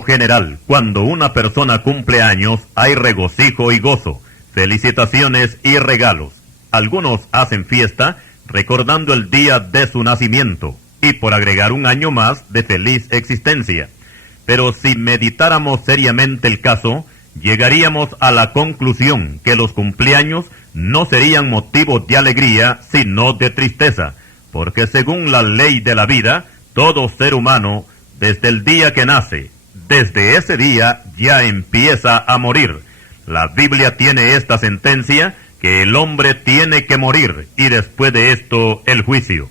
lo general, cuando una persona cumple años, hay regocijo y gozo, felicitaciones y regalos. Algunos hacen fiesta recordando el día de su nacimiento y por agregar un año más de feliz existencia. Pero si meditáramos seriamente el caso, llegaríamos a la conclusión que los cumpleaños no serían motivos de alegría, sino de tristeza, porque según la ley de la vida, todo ser humano, desde el día que nace, desde ese día ya empieza a morir. La Biblia tiene esta sentencia, que el hombre tiene que morir, y después de esto el juicio.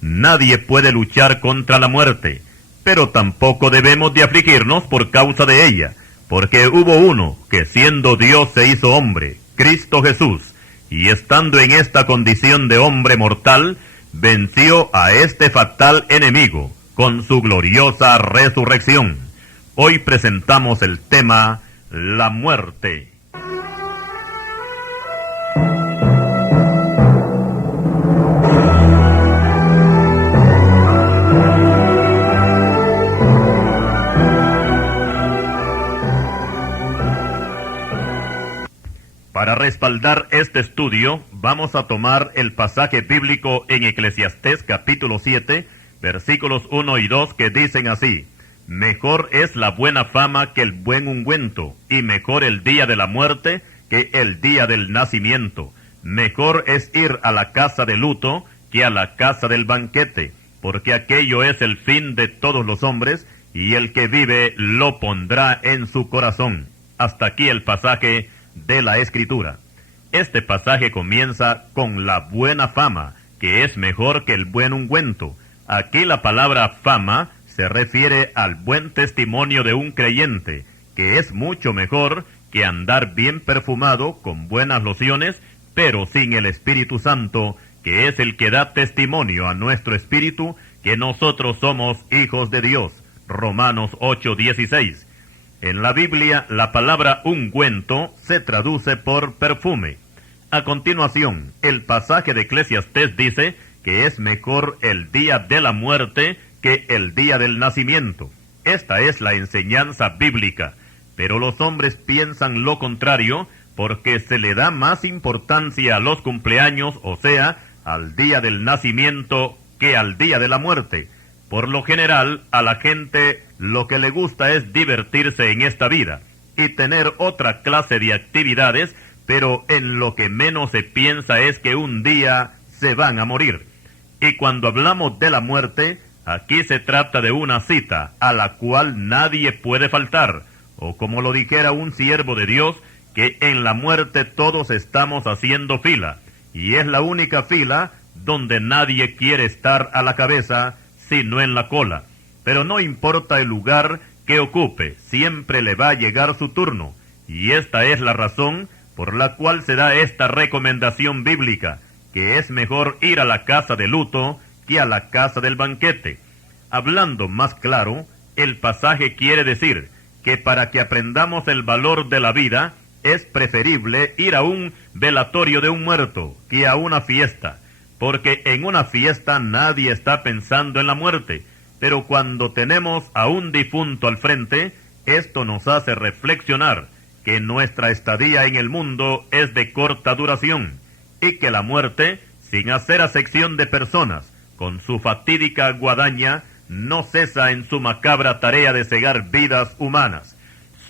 Nadie puede luchar contra la muerte, pero tampoco debemos de afligirnos por causa de ella, porque hubo uno que siendo Dios se hizo hombre, Cristo Jesús, y estando en esta condición de hombre mortal, venció a este fatal enemigo con su gloriosa resurrección. Hoy presentamos el tema, la muerte. Para respaldar este estudio, vamos a tomar el pasaje bíblico en Eclesiastés capítulo 7, versículos 1 y 2 que dicen así: Mejor es la buena fama que el buen ungüento, y mejor el día de la muerte que el día del nacimiento. Mejor es ir a la casa de luto que a la casa del banquete, porque aquello es el fin de todos los hombres, y el que vive lo pondrá en su corazón. Hasta aquí el pasaje de la Escritura. Este pasaje comienza con la buena fama, que es mejor que el buen ungüento. Aquí la palabra fama se refiere al buen testimonio de un creyente, que es mucho mejor que andar bien perfumado con buenas lociones, pero sin el Espíritu Santo, que es el que da testimonio a nuestro espíritu que nosotros somos hijos de Dios. Romanos 8:16. En la Biblia, la palabra ungüento se traduce por perfume. A continuación, el pasaje de Eclesiastés dice que es mejor el día de la muerte que el día del nacimiento. Esta es la enseñanza bíblica, pero los hombres piensan lo contrario porque se le da más importancia a los cumpleaños, o sea, al día del nacimiento, que al día de la muerte. Por lo general, a la gente lo que le gusta es divertirse en esta vida y tener otra clase de actividades, pero en lo que menos se piensa es que un día se van a morir. Y cuando hablamos de la muerte, aquí se trata de una cita a la cual nadie puede faltar, o como lo dijera un siervo de Dios, que en la muerte todos estamos haciendo fila, y es la única fila donde nadie quiere estar a la cabeza, sino en la cola. Pero no importa el lugar que ocupe, siempre le va a llegar su turno. Y esta es la razón por la cual se da esta recomendación bíblica, que es mejor ir a la casa de luto que a la casa del banquete. Hablando más claro, el pasaje quiere decir que para que aprendamos el valor de la vida, es preferible ir a un velatorio de un muerto que a una fiesta. Porque en una fiesta nadie está pensando en la muerte, pero cuando tenemos a un difunto al frente, esto nos hace reflexionar que nuestra estadía en el mundo es de corta duración, y que la muerte, sin hacer acepción de personas, con su fatídica guadaña, no cesa en su macabra tarea de cegar vidas humanas.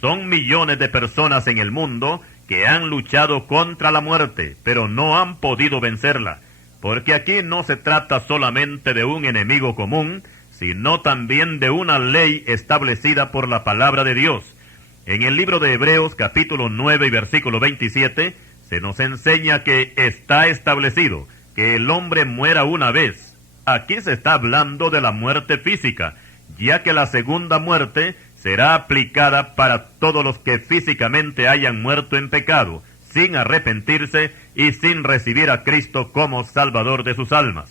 Son millones de personas en el mundo que han luchado contra la muerte, pero no han podido vencerla. Porque aquí no se trata solamente de un enemigo común, sino también de una ley establecida por la palabra de Dios. En el libro de Hebreos capítulo 9 y versículo 27, se nos enseña que está establecido que el hombre muera una vez. Aquí se está hablando de la muerte física, ya que la segunda muerte será aplicada para todos los que físicamente hayan muerto en pecado, sin arrepentirse y sin recibir a Cristo como Salvador de sus almas.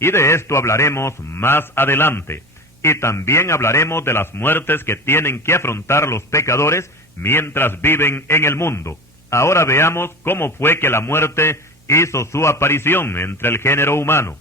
Y de esto hablaremos más adelante. Y también hablaremos de las muertes que tienen que afrontar los pecadores mientras viven en el mundo. Ahora veamos cómo fue que la muerte hizo su aparición entre el género humano.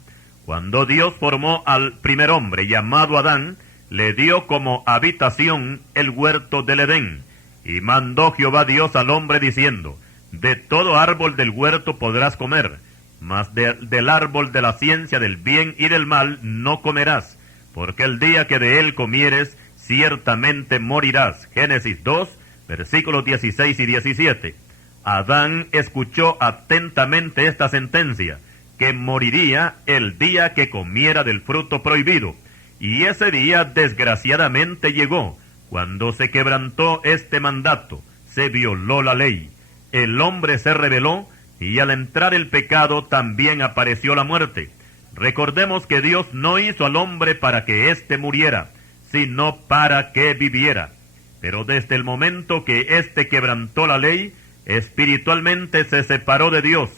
Cuando Dios formó al primer hombre llamado Adán, le dio como habitación el huerto del Edén. Y mandó Jehová Dios al hombre diciendo, de todo árbol del huerto podrás comer, mas del árbol de la ciencia del bien y del mal no comerás, porque el día que de él comieres, ciertamente morirás. Génesis 2, versículos 16 y 17. Adán escuchó atentamente esta sentencia, que moriría el día que comiera del fruto prohibido. Y ese día desgraciadamente llegó, cuando se quebrantó este mandato, se violó la ley. El hombre se rebeló, y al entrar el pecado también apareció la muerte. Recordemos que Dios no hizo al hombre para que éste muriera, sino para que viviera. Pero desde el momento que éste quebrantó la ley, espiritualmente se separó de Dios,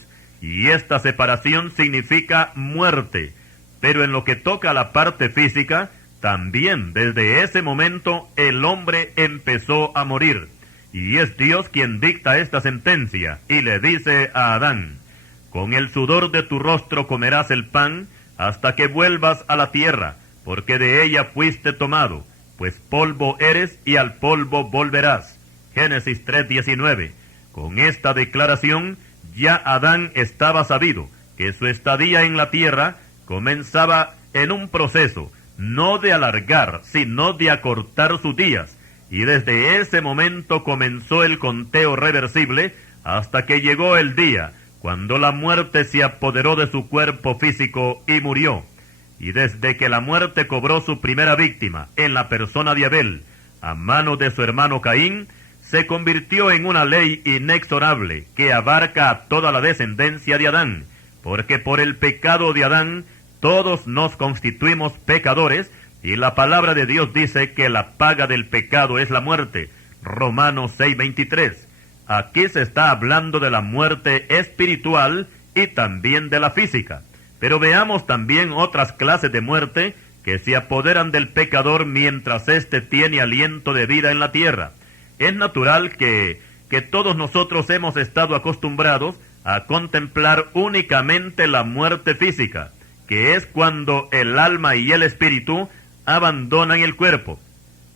y esta separación significa muerte. Pero en lo que toca a la parte física, también desde ese momento el hombre empezó a morir. Y es Dios quien dicta esta sentencia, y le dice a Adán, con el sudor de tu rostro comerás el pan, hasta que vuelvas a la tierra, porque de ella fuiste tomado, pues polvo eres y al polvo volverás. Génesis 3:19. Con esta declaración, ya Adán estaba sabido que su estadía en la tierra comenzaba en un proceso, no de alargar, sino de acortar sus días, y desde ese momento comenzó el conteo reversible hasta que llegó el día cuando la muerte se apoderó de su cuerpo físico y murió. Y desde que la muerte cobró su primera víctima en la persona de Abel, a mano de su hermano Caín, se convirtió en una ley inexorable que abarca a toda la descendencia de Adán, porque por el pecado de Adán todos nos constituimos pecadores, y la palabra de Dios dice que la paga del pecado es la muerte. Romanos 6:23. Aquí se está hablando de la muerte espiritual y también de la física. Pero veamos también otras clases de muerte que se apoderan del pecador mientras éste tiene aliento de vida en la tierra. Es natural que todos nosotros hemos estado acostumbrados a contemplar únicamente la muerte física, que es cuando el alma y el espíritu abandonan el cuerpo.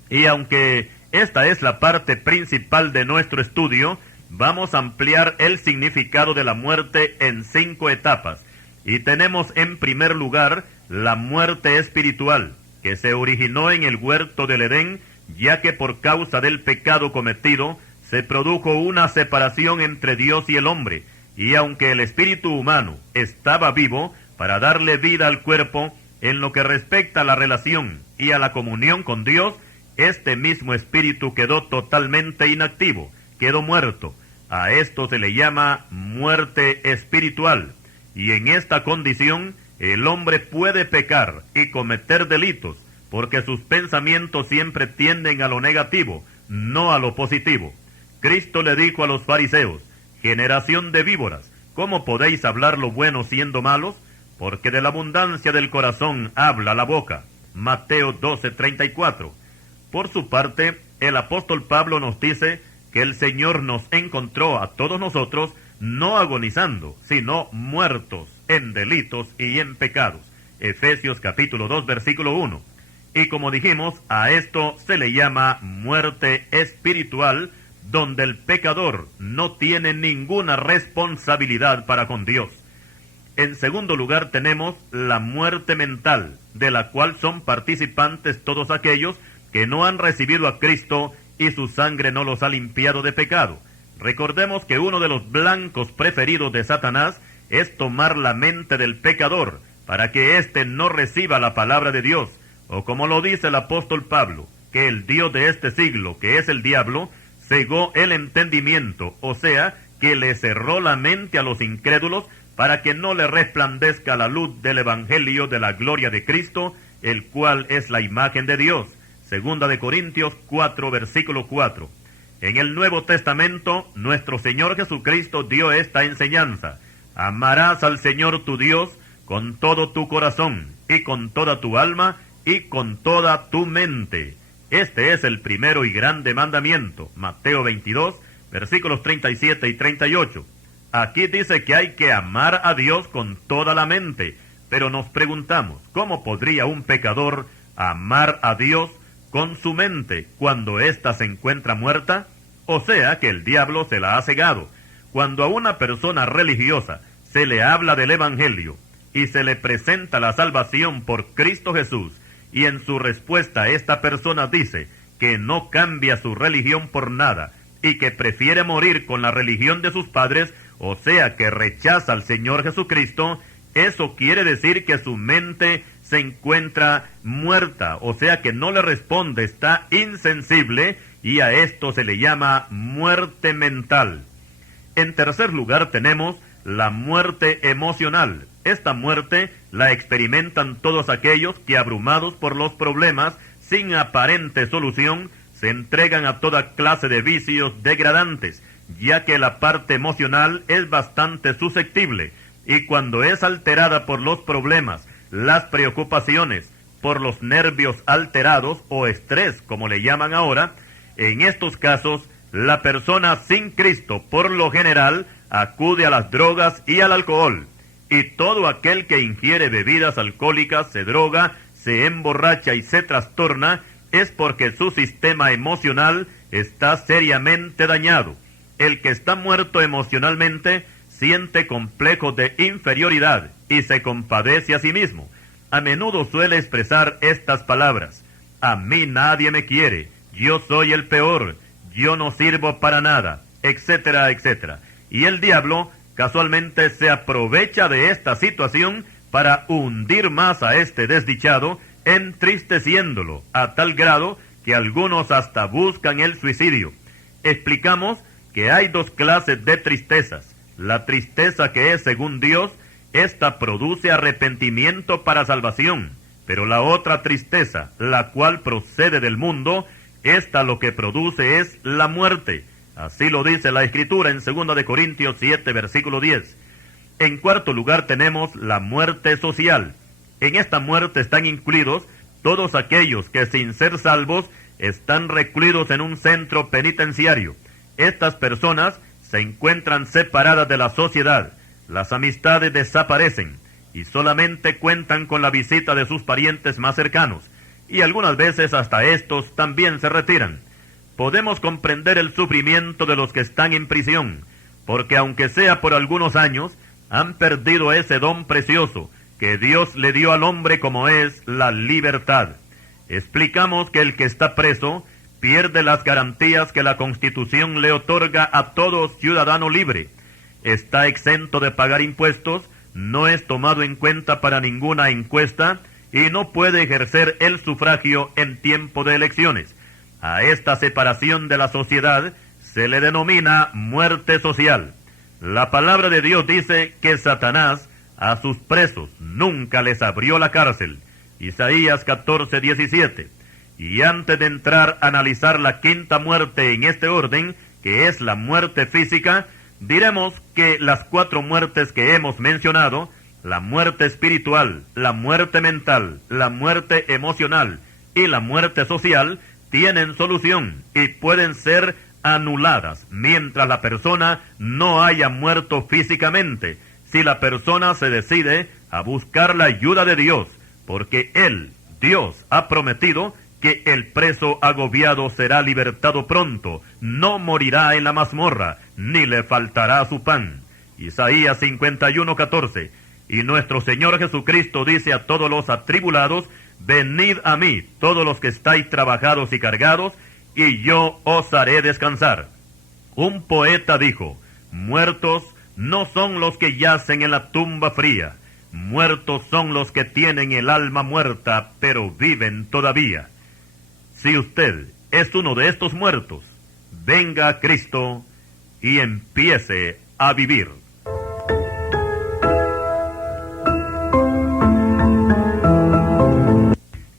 Y aunque esta es la parte principal de nuestro estudio, vamos a ampliar el significado de la muerte en 5 etapas. Y tenemos en primer lugar la muerte espiritual, que se originó en el huerto del Edén, ya que por causa del pecado cometido se produjo una separación entre Dios y el hombre, y aunque el espíritu humano estaba vivo para darle vida al cuerpo, en lo que respecta a la relación y a la comunión con Dios, este mismo espíritu quedó totalmente inactivo, quedó muerto. A esto se le llama muerte espiritual. Y en esta condición, el hombre puede pecar y cometer delitos, porque sus pensamientos siempre tienden a lo negativo, no a lo positivo. Cristo le dijo a los fariseos, generación de víboras, ¿cómo podéis hablar lo bueno siendo malos? Porque de la abundancia del corazón habla la boca. Mateo 12:34. Por su parte, el apóstol Pablo nos dice que el Señor nos encontró a todos nosotros no agonizando, sino muertos en delitos y en pecados. Efesios capítulo 2, versículo 1. Y como dijimos, a esto se le llama muerte espiritual, donde el pecador no tiene ninguna responsabilidad para con Dios. En segundo lugar tenemos la muerte mental, de la cual son participantes todos aquellos que no han recibido a Cristo y su sangre no los ha limpiado de pecado. Recordemos que uno de los blancos preferidos de Satanás es tomar la mente del pecador para que éste no reciba la palabra de Dios, o como lo dice el apóstol Pablo, que el Dios de este siglo, que es el diablo, cegó el entendimiento, o sea, que le cerró la mente a los incrédulos para que no le resplandezca la luz del evangelio de la gloria de Cristo, el cual es la imagen de Dios. Segunda de Corintios 4, versículo 4. En el Nuevo Testamento, nuestro Señor Jesucristo dio esta enseñanza: amarás al Señor tu Dios con todo tu corazón, y con toda tu alma, y con toda tu mente. Este es el primero y grande mandamiento. Mateo 22, versículos 37 y 38. Aquí dice que hay que amar a Dios con toda la mente, pero nos preguntamos, ¿cómo podría un pecador amar a Dios con su mente cuando ésta se encuentra muerta? O sea que el diablo se la ha cegado. Cuando a una persona religiosa se le habla del Evangelio y se le presenta la salvación por Cristo Jesús, y en su respuesta esta persona dice que no cambia su religión por nada y que prefiere morir con la religión de sus padres, o sea que rechaza al Señor Jesucristo, eso quiere decir que su mente se encuentra muerta, o sea que no le responde, está insensible, y a esto se le llama muerte mental. En tercer lugar tenemos la muerte emocional. Esta muerte la experimentan todos aquellos que, abrumados por los problemas, sin aparente solución, se entregan a toda clase de vicios degradantes, ya que la parte emocional es bastante susceptible, y cuando es alterada por los problemas, las preocupaciones, por los nervios alterados o estrés, como le llaman ahora, en estos casos, la persona sin Cristo, por lo general, acude a las drogas y al alcohol. Y todo aquel que ingiere bebidas alcohólicas, se droga, se emborracha y se trastorna, es porque su sistema emocional está seriamente dañado. El que está muerto emocionalmente siente complejos de inferioridad y se compadece a sí mismo. A menudo suele expresar estas palabras: a mí nadie me quiere, yo soy el peor, yo no sirvo para nada, etcétera, etcétera. Y el diablo casualmente se aprovecha de esta situación para hundir más a este desdichado, entristeciéndolo a tal grado que algunos hasta buscan el suicidio. Explicamos que hay dos clases de tristezas. La tristeza que es según Dios, esta produce arrepentimiento para salvación, pero la otra tristeza, la cual procede del mundo, esta lo que produce es la muerte. Así lo dice la Escritura en 2 de Corintios 7, versículo 10. En cuarto lugar tenemos la muerte social. En esta muerte están incluidos todos aquellos que, sin ser salvos, están recluidos en un centro penitenciario. Estas personas se encuentran separadas de la sociedad, las amistades desaparecen y solamente cuentan con la visita de sus parientes más cercanos, y algunas veces hasta estos también se retiran. Podemos comprender el sufrimiento de los que están en prisión, porque aunque sea por algunos años, han perdido ese don precioso que Dios le dio al hombre, como es la libertad. Explicamos que el que está preso pierde las garantías que la Constitución le otorga a todo ciudadano libre. Está exento de pagar impuestos, no es tomado en cuenta para ninguna encuesta y no puede ejercer el sufragio en tiempo de elecciones. A esta separación de la sociedad se le denomina muerte social. La palabra de Dios dice que Satanás a sus presos nunca les abrió la cárcel. Isaías 14, 17. Y antes de entrar a analizar la quinta muerte en este orden, que es la muerte física, diremos que las cuatro muertes que hemos mencionado, la muerte espiritual, la muerte mental, la muerte emocional y la muerte social, tienen solución y pueden ser anuladas mientras la persona no haya muerto físicamente, si la persona se decide a buscar la ayuda de Dios, porque Él, Dios, ha prometido que el preso agobiado será libertado pronto, no morirá en la mazmorra, ni le faltará su pan. Isaías 51:14. Y nuestro Señor Jesucristo dice a todos los atribulados: venid a mí, todos los que estáis trabajados y cargados, y yo os haré descansar. Un poeta dijo: muertos no son los que yacen en la tumba fría, muertos son los que tienen el alma muerta, pero viven todavía. Si usted es uno de estos muertos, venga a Cristo y empiece a vivir.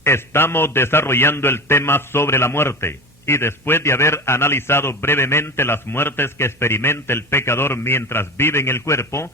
Estamos desarrollando el tema sobre la muerte, y después de haber analizado brevemente las muertes que experimenta el pecador mientras vive en el cuerpo,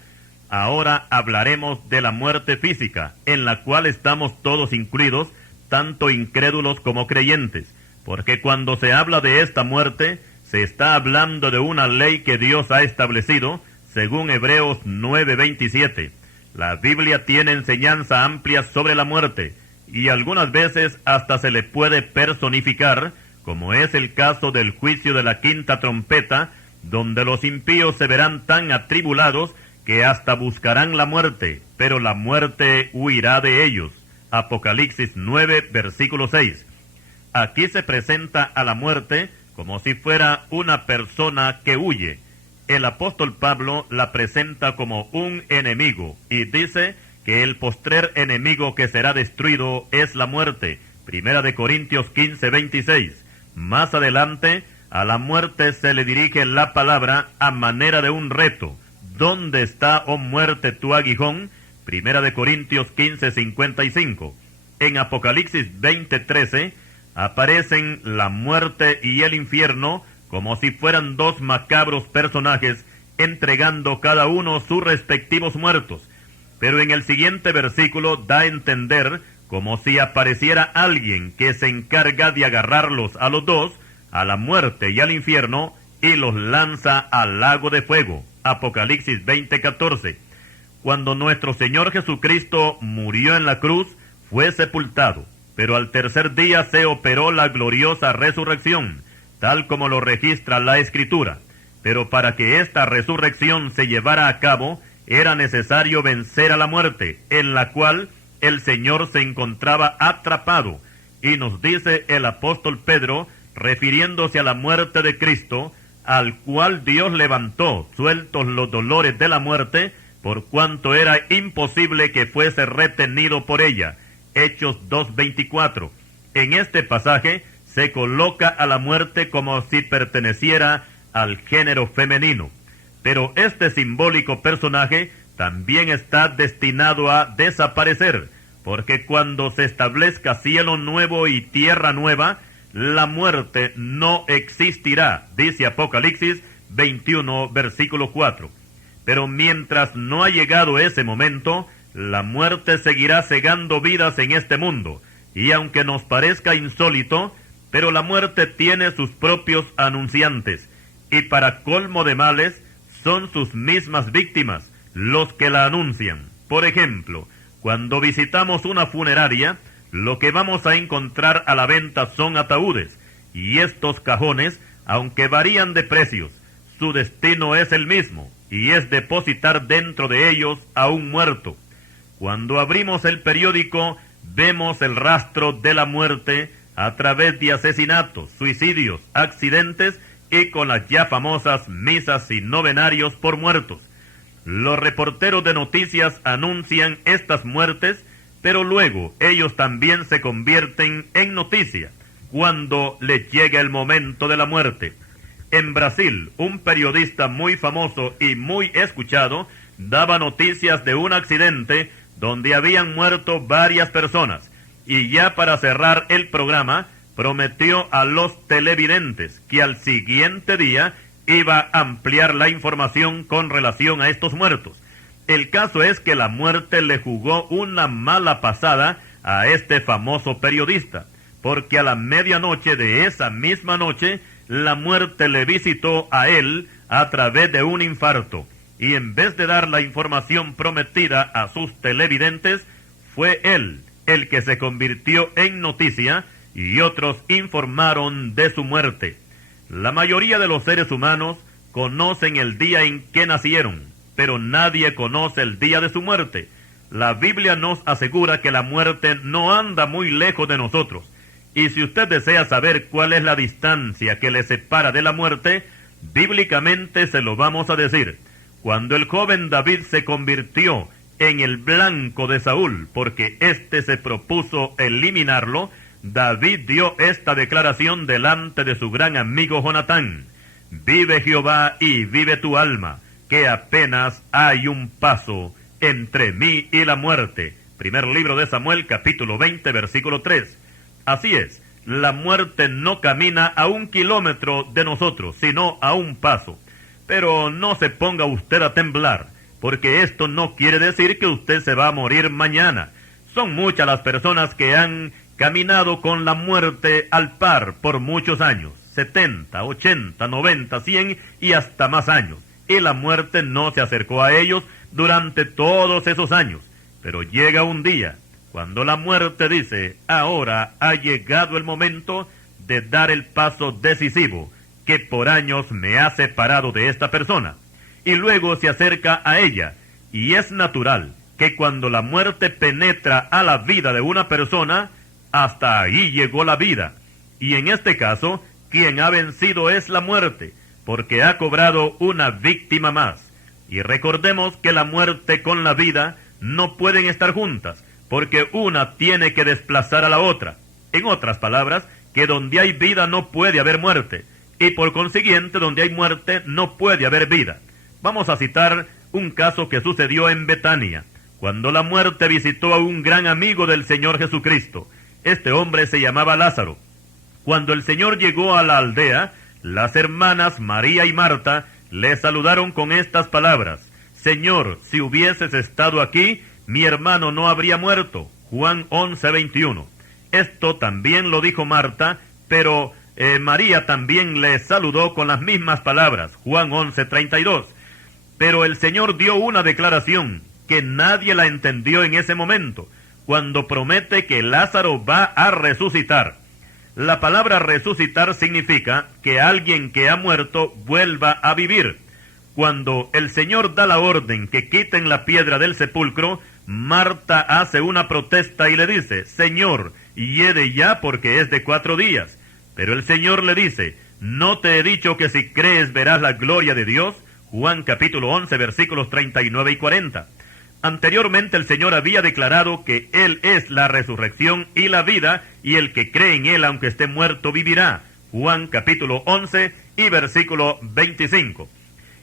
ahora hablaremos de la muerte física, en la cual estamos todos incluidos, tanto incrédulos como creyentes, porque cuando se habla de esta muerte, se está hablando de una ley que Dios ha establecido, según Hebreos 9:27. La Biblia tiene enseñanza amplia sobre la muerte, y algunas veces hasta se le puede personificar, como es el caso del juicio de la quinta trompeta, donde los impíos se verán tan atribulados que hasta buscarán la muerte, pero la muerte huirá de ellos. Apocalipsis 9, versículo 6. Aquí se presenta a la muerte como si fuera una persona que huye. El apóstol Pablo la presenta como un enemigo y dice que el postrer enemigo que será destruido es la muerte. Primera de Corintios 15, 26. Más adelante, a la muerte se le dirige la palabra a manera de un reto. ¿Dónde está, oh muerte, tu aguijón? Primera de Corintios 15, 55. En Apocalipsis 20, 13, aparecen la muerte y el infierno como si fueran dos macabros personajes, entregando cada uno sus respectivos muertos. Pero en el siguiente versículo da a entender como si apareciera alguien que se encarga de agarrarlos a los dos, a la muerte y al infierno, y los lanza al lago de fuego. Apocalipsis 20:14. Cuando nuestro Señor Jesucristo murió en la cruz, fue sepultado, pero al tercer día se operó la gloriosa resurrección, tal como lo registra la Escritura. Pero para que esta resurrección se llevara a cabo, era necesario vencer a la muerte, en la cual el Señor se encontraba atrapado. Y nos dice el apóstol Pedro, refiriéndose a la muerte de Cristo, al cual Dios levantó, sueltos los dolores de la muerte, por cuanto era imposible que fuese retenido por ella. Hechos 2:24. En este pasaje se coloca a la muerte como si perteneciera al género femenino. Pero este simbólico personaje también está destinado a desaparecer, porque cuando se establezca cielo nuevo y tierra nueva, la muerte no existirá, dice Apocalipsis 21, versículo 4. Pero mientras no ha llegado ese momento, la muerte seguirá cegando vidas en este mundo, y aunque nos parezca insólito, pero la muerte tiene sus propios anunciantes, y para colmo de males, son sus mismas víctimas los que la anuncian. Por ejemplo, cuando visitamos una funeraria, lo que vamos a encontrar a la venta son ataúdes, y estos cajones, aunque varían de precios, su destino es el mismo, y es depositar dentro de ellos a un muerto. Cuando abrimos el periódico, vemos el rastro de la muerte a través de asesinatos, suicidios, accidentes y con las ya famosas misas y novenarios por muertos. Los reporteros de noticias anuncian estas muertes, pero luego ellos también se convierten en noticia cuando les llega el momento de la muerte. En Brasil, un periodista muy famoso y muy escuchado daba noticias de un accidente donde habían muerto varias personas, y ya para cerrar el programa prometió a los televidentes que al siguiente día iba a ampliar la información con relación a estos muertos. El caso es que la muerte le jugó una mala pasada a este famoso periodista, porque a la medianoche de esa misma noche, la muerte le visitó a él a través de un infarto, y en vez de dar la información prometida a sus televidentes, fue él el que se convirtió en noticia, y otros informaron de su muerte. La mayoría de los seres humanos conocen el día en que nacieron, pero nadie conoce el día de su muerte. La Biblia nos asegura que la muerte no anda muy lejos de nosotros, y si usted desea saber cuál es la distancia que le separa de la muerte, bíblicamente se lo vamos a decir. Cuando el joven David se convirtió en el blanco de Saúl, porque éste se propuso eliminarlo, David dio esta declaración delante de su gran amigo Jonatán: vive Jehová y vive tu alma, que apenas hay un paso entre mí y la muerte. Primer libro de Samuel, capítulo 20, versículo 3. Así es, la muerte no camina a 1 kilómetro de nosotros, sino a un paso. Pero no se ponga usted a temblar, porque esto no quiere decir que usted se va a morir mañana. Son muchas las personas que han caminado con la muerte al par por muchos años, 70, 80, 90, 100 y hasta más años, y la muerte no se acercó a ellos durante todos esos años. Pero llega un día cuando la muerte dice, ahora ha llegado el momento de dar el paso decisivo que por años me ha separado de esta persona. Y luego se acerca a ella, y es natural que cuando la muerte penetra a la vida de una persona, hasta ahí llegó la vida. Y en este caso, quien ha vencido es la muerte, porque ha cobrado una víctima más. Y recordemos que la muerte con la vida no pueden estar juntas, porque una tiene que desplazar a la otra. En otras palabras, que donde hay vida no puede haber muerte, y por consiguiente donde hay muerte no puede haber vida. Vamos a citar un caso que sucedió en Betania, cuando la muerte visitó a un gran amigo del Señor Jesucristo. Este hombre se llamaba Lázaro. Cuando el Señor llegó a la aldea, las hermanas María y Marta le saludaron con estas palabras: Señor, si hubieses estado aquí, mi hermano no habría muerto. Juan 11:21. Esto también lo dijo Marta, pero María también le saludó con las mismas palabras. Juan 11:32. Pero el Señor dio una declaración que nadie la entendió en ese momento, cuando promete que Lázaro va a resucitar. La palabra resucitar significa que alguien que ha muerto vuelva a vivir. Cuando el Señor da la orden que quiten la piedra del sepulcro, Marta hace una protesta y le dice: Señor, hiede ya porque es de 4 días. Pero el Señor le dice: ¿no te he dicho que si crees verás la gloria de Dios? Juan capítulo 11 versículos 39 y 40. Anteriormente el Señor había declarado que Él es la resurrección y la vida, y el que cree en Él aunque esté muerto vivirá. Juan capítulo 11 y versículo 25.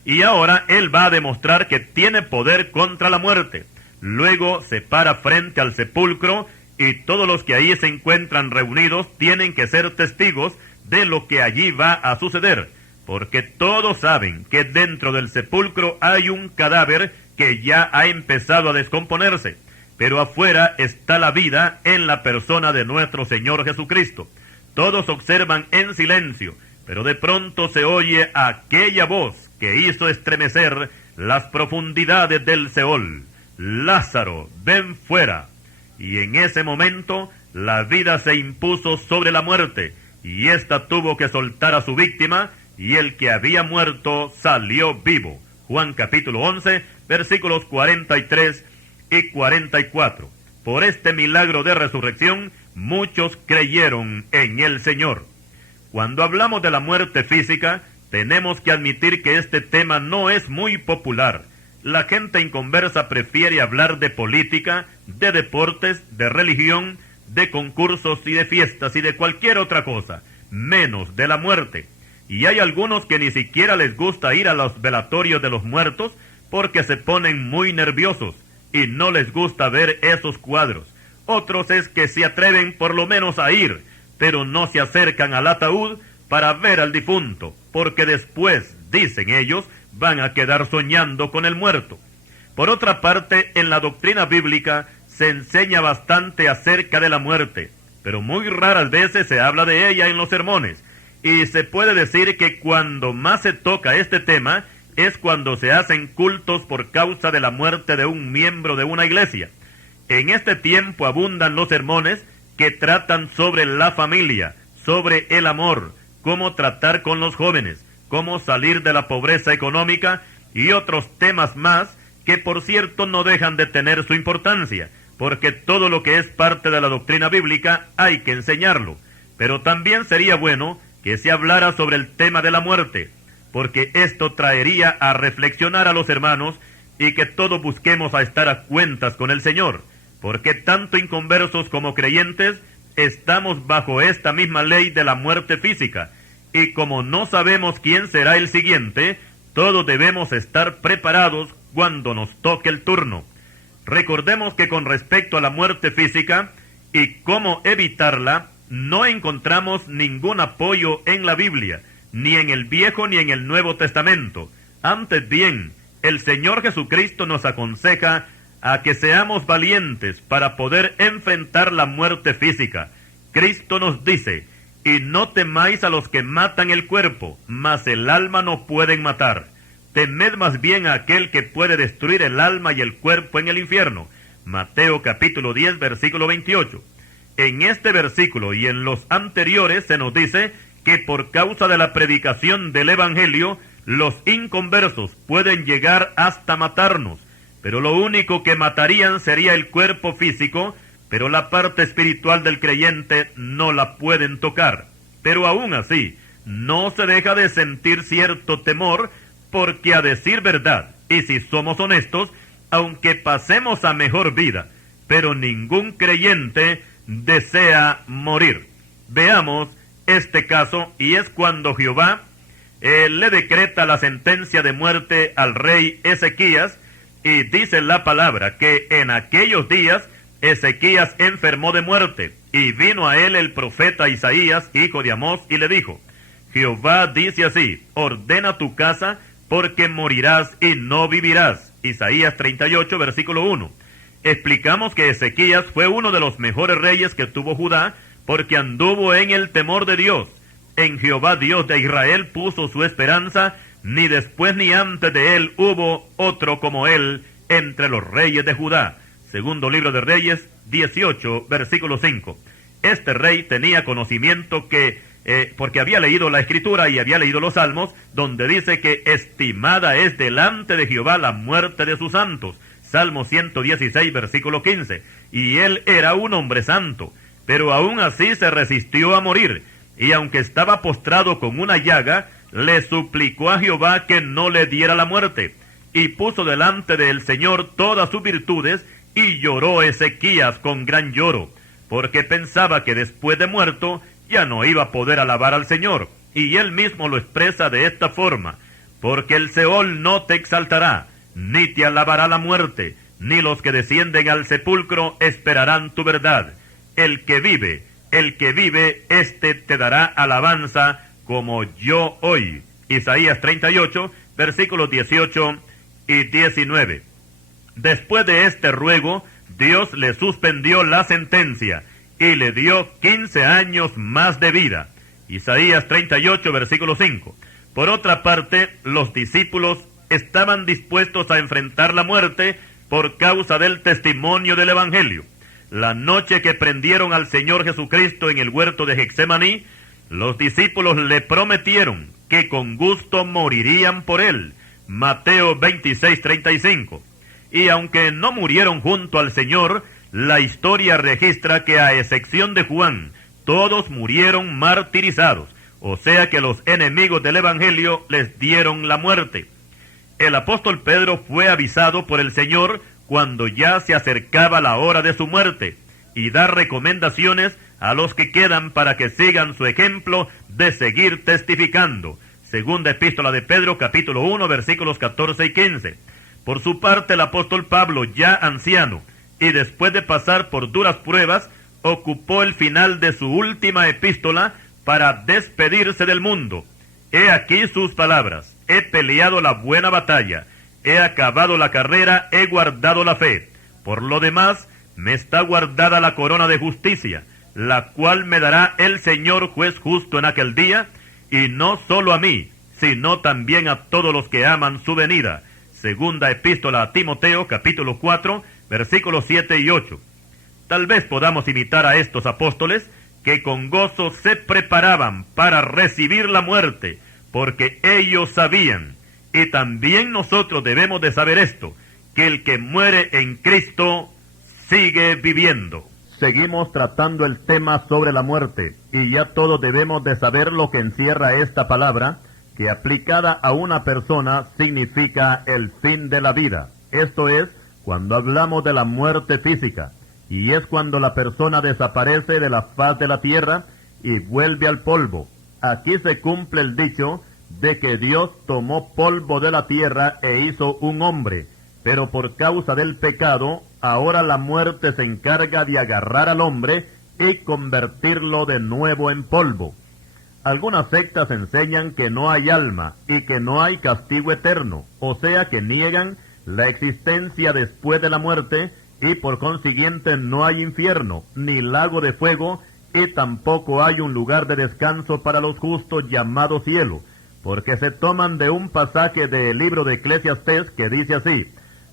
Y ahora Él va a demostrar que tiene poder contra la muerte. Luego se para frente al sepulcro y todos los que ahí se encuentran reunidos tienen que ser testigos de lo que allí va a suceder, porque todos saben que dentro del sepulcro hay un cadáver que ya ha empezado a descomponerse, pero afuera está la vida en la persona de nuestro Señor Jesucristo. Todos observan en silencio, pero de pronto se oye aquella voz que hizo estremecer las profundidades del Seol: Lázaro, ven fuera. Y en ese momento la vida se impuso sobre la muerte, y ésta tuvo que soltar a su víctima, y el que había muerto salió vivo. Juan capítulo 11, versículos 43 y 44. Por este milagro de resurrección, muchos creyeron en el Señor. Cuando hablamos de la muerte física, tenemos que admitir que este tema no es muy popular. La gente inconversa prefiere hablar de política, de deportes, de religión, de concursos y de fiestas y de cualquier otra cosa, menos de la muerte. Y hay algunos que ni siquiera les gusta ir a los velatorios de los muertos porque se ponen muy nerviosos y no les gusta ver esos cuadros. Otros es que se atreven por lo menos a ir, pero no se acercan al ataúd para ver al difunto, porque después, dicen ellos, van a quedar soñando con el muerto. Por otra parte, en la doctrina bíblica se enseña bastante acerca de la muerte, pero muy raras veces se habla de ella en los sermones. Y se puede decir que cuando más se toca este tema es cuando se hacen cultos por causa de la muerte de un miembro de una iglesia. En este tiempo abundan los sermones que tratan sobre la familia, sobre el amor, cómo tratar con los jóvenes, cómo salir de la pobreza económica y otros temas más que por cierto no dejan de tener su importancia, porque todo lo que es parte de la doctrina bíblica hay que enseñarlo. Pero también sería bueno que se hablara sobre el tema de la muerte, porque esto traería a reflexionar a los hermanos y que todos busquemos a estar a cuentas con el Señor, porque tanto inconversos como creyentes estamos bajo esta misma ley de la muerte física, y como no sabemos quién será el siguiente, todos debemos estar preparados cuando nos toque el turno. Recordemos que con respecto a la muerte física y cómo evitarla, no encontramos ningún apoyo en la Biblia, ni en el Viejo ni en el Nuevo Testamento. Antes bien, el Señor Jesucristo nos aconseja a que seamos valientes para poder enfrentar la muerte física. Cristo nos dice: y no temáis a los que matan el cuerpo, mas el alma no pueden matar. Temed más bien a aquel que puede destruir el alma y el cuerpo en el infierno. Mateo capítulo 10, versículo 28. En este versículo y en los anteriores se nos dice que por causa de la predicación del Evangelio, los inconversos pueden llegar hasta matarnos, pero lo único que matarían sería el cuerpo físico, pero la parte espiritual del creyente no la pueden tocar. Pero aún así, no se deja de sentir cierto temor, porque a decir verdad, y si somos honestos, aunque pasemos a mejor vida, pero ningún creyente desea morir. Veamos este caso, y es cuando Jehová le decreta la sentencia de muerte al rey Ezequías, y dice la palabra que en aquellos días Ezequías enfermó de muerte, y vino a él el profeta Isaías, hijo de Amós, y le dijo: Jehová dice así, ordena tu casa, porque morirás y no vivirás. Isaías 38, versículo 1. Explicamos que Ezequías fue uno de los mejores reyes que tuvo Judá, porque anduvo en el temor de Dios. En Jehová Dios de Israel puso su esperanza, ni después ni antes de él hubo otro como él entre los reyes de Judá. Segundo libro de Reyes 18, versículo 5. Este rey tenía conocimiento porque había leído la Escritura y había leído los Salmos, donde dice que estimada es delante de Jehová la muerte de sus santos. Salmo 116, versículo 15. Y él era un hombre santo, pero aún así se resistió a morir, y aunque estaba postrado con una llaga, le suplicó a Jehová que no le diera la muerte, y puso delante del Señor todas sus virtudes, y lloró Ezequías con gran lloro, porque pensaba que después de muerto ya no iba a poder alabar al Señor. Y él mismo lo expresa de esta forma: porque el Seol no te exaltará, ni te alabará la muerte, ni los que descienden al sepulcro esperarán tu verdad. El que vive, éste te dará alabanza como yo hoy. Isaías 38, versículos 18 y 19. Después de este ruego, Dios le suspendió la sentencia y le dio 15 años más de vida. Isaías 38, versículo 5. Por otra parte, los discípulos estaban dispuestos a enfrentar la muerte por causa del testimonio del Evangelio. La noche que prendieron al Señor Jesucristo en el huerto de Getsemaní, los discípulos le prometieron que con gusto morirían por él. Mateo 26, 35. Y aunque no murieron junto al Señor, la historia registra que a excepción de Juan, todos murieron martirizados, o sea que los enemigos del Evangelio les dieron la muerte. El apóstol Pedro fue avisado por el Señor cuando ya se acercaba la hora de su muerte, y da recomendaciones a los que quedan para que sigan su ejemplo de seguir testificando. Segunda epístola de Pedro, capítulo 1, versículos 14 y 15. Por su parte, el apóstol Pablo, ya anciano, y después de pasar por duras pruebas, ocupó el final de su última epístola para despedirse del mundo. He aquí sus palabras: he peleado la buena batalla, he acabado la carrera, he guardado la fe. Por lo demás, me está guardada la corona de justicia, la cual me dará el Señor juez justo en aquel día, y no solo a mí, sino también a todos los que aman su venida. Segunda epístola a Timoteo, capítulo 4, versículos 7 y 8. Tal vez podamos imitar a estos apóstoles que con gozo se preparaban para recibir la muerte, porque ellos sabían, y también nosotros debemos de saber esto, que el que muere en Cristo sigue viviendo. Seguimos tratando el tema sobre la muerte, y ya todos debemos de saber lo que encierra esta palabra, que aplicada a una persona significa el fin de la vida. Esto es, cuando hablamos de la muerte física, y es cuando la persona desaparece de la faz de la tierra y vuelve al polvo. Aquí se cumple el dicho de que Dios tomó polvo de la tierra e hizo un hombre, pero por causa del pecado, ahora la muerte se encarga de agarrar al hombre y convertirlo de nuevo en polvo. Algunas sectas enseñan que no hay alma y que no hay castigo eterno, o sea que niegan la existencia después de la muerte, y por consiguiente no hay infierno, ni lago de fuego, y tampoco hay un lugar de descanso para los justos llamado cielo, porque se toman de un pasaje del libro de Eclesiastés que dice así: